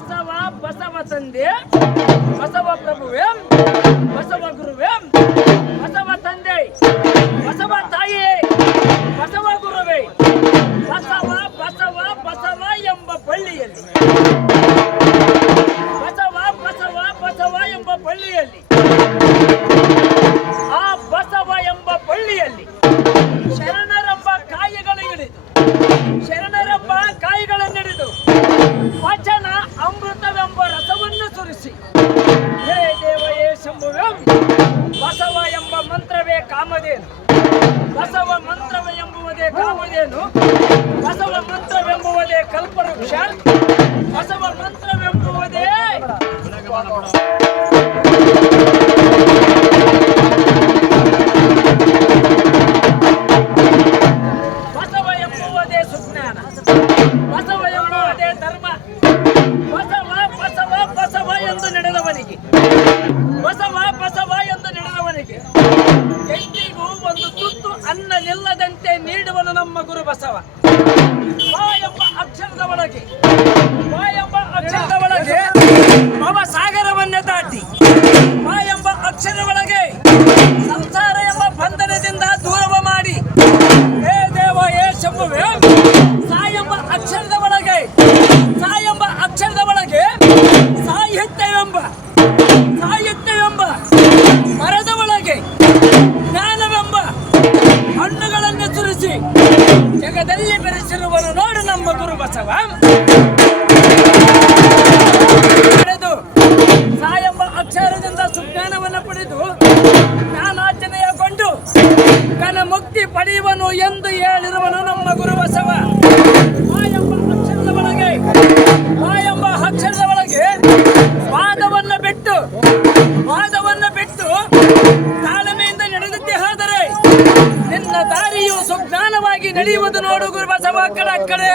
ಬಸವ ಬಸವ ತಂದೆ ಬಸವ ಪ್ರಭುವೇ ಬಸವ ಗುರುವೇ ಬಸವ ತಂದೆ ಬಸವ ತಾಯಿಯೇ ಬಸವ ಗುರುವೇ ಬಸವ ಬಸವ ಬಸವ ಎಂಬ ಬಳ್ಳಿಯಲ್ಲಿ ಬಸವ ಬಸವ ಬಸವ ಎಂಬ ಬಳ್ಳಿಯಲ್ಲಿ ಆ ಬಸವ ಎಂಬ ಬಳ್ಳಿಯಲ್ಲಿ ಶರಣರೆಂಬ ಕಾಯಿಗಳು ಹಿಡಿದು ಶರಣರೆಂಬ ಕಾಯಿಗಳನ್ನಿಡಿದು ವಚನ ಅಮೃತವೆಂಬ ರಸವನ್ನು ಸುರಿಸಿ ಹೇ ದೇವಯೇ ಶಂಭುವೆಂ ಬಸವ ಎಂಬ ಮಂತ್ರವೇ ಕಾಮಧೇನು ಬಸವ ಮಂತ್ರವೇ ಎಂಬುವುದೇ ಕಾಮಧೇನು ಬಸವ ಮಂತ್ರವೆಂಬುವುದೇ ಕಲ್ಪವೃಕ್ಷ ಬಸವ ಮಂತ್ರವೆಂಬುವುದೇ ಬಸವ ಎಂಬುವುದೇ ಸುಜ್ಞಾನ ಬಸವ ಎಂಬುವುದೇ ಧರ್ಮ ಬಸವ ಬಸವ ಬಸವ ಎಂದು ನಡೆದವನಿಗೆ ಬಸವ ಬಸವ ಎಂದು ನಡೆದವನಿಗೆ ಎಂದಿಗೂ ಒಂದು ತುತ್ತು ಅನ್ನ ನಿಲ್ಲದಂತೆ ನೀಡುವನು ನಮ್ಮ ಗುರು ಬಸವ ಬಾ ಎಂಬ ಅಕ್ಷರದ ಒಳಗೆ ಬಾ ಎಂಬ ಅಕ್ಷರದ ಒಳಗೆ ಭವಸಾಗರವನ್ನೇ ದಾಟಿ ಬಾ ಎಂಬ ಅಕ್ಷರದ ಒಳಗೆ ಸಂಸಾರ ಎಂಬ ಬಂಧನದಿಂದ ದೂರವ ಮಾಡಿ ಹೇ ದೇವ ಹೇ ಶಂಭುವೇ ಸಾ ಎಂಬ ಅಕ್ಷರದ ಒಳಗೆ ಸಾ ಎಂಬ ಅಕ್ಷರದ ಒಳಗೆ ಸಾಹಿತ್ಯವೆಂಬ ಮರದ ಒಳಗೆ ಜ್ಞಾನವೆಂಬ ಹಣ್ಣುಗಳನ್ನು ಸುರಿಸಿ ಜಗದಲ್ಲಿ ಬೆರೆಸಿರುವನು ನೋಡು ನಮ್ಮ ಗುರು ಬಸವ ಪಡೆದು ಸಾ ಎಂಬ ಅಕ್ಷರದಿಂದ ಸುಜ್ಞಾನವನ್ನು ಪಡೆದು ಜ್ಞಾನಾರ್ಜನೆಯಗೊಂಡು ಘನ ಮುಕ್ತಿ ಪಡೆಯುವನು ಎಂದು ಹೇಳಿರುವನು ನಮ್ಮ ಗುರು ಬಸವ ಆ ಎಂಬ ಅಕ್ಷರದ ಒಳಗೆ ಆ ಎಂಬ ಅಕ್ಷರದ ಒಳಗೆ ವಾದವನ್ನು ಬಿಟ್ಟು ತಾಳ್ಮೆಯಿಂದ ನಡೆದದ್ದೇ ಆದರೆ ನಿನ್ನ ದಾರಿಯು ಸುಜ್ಞಾನವಾಗಿ ನಡೆಯುವುದು ನೋಡು ಗುರು ಬಸವ ಕಡೆ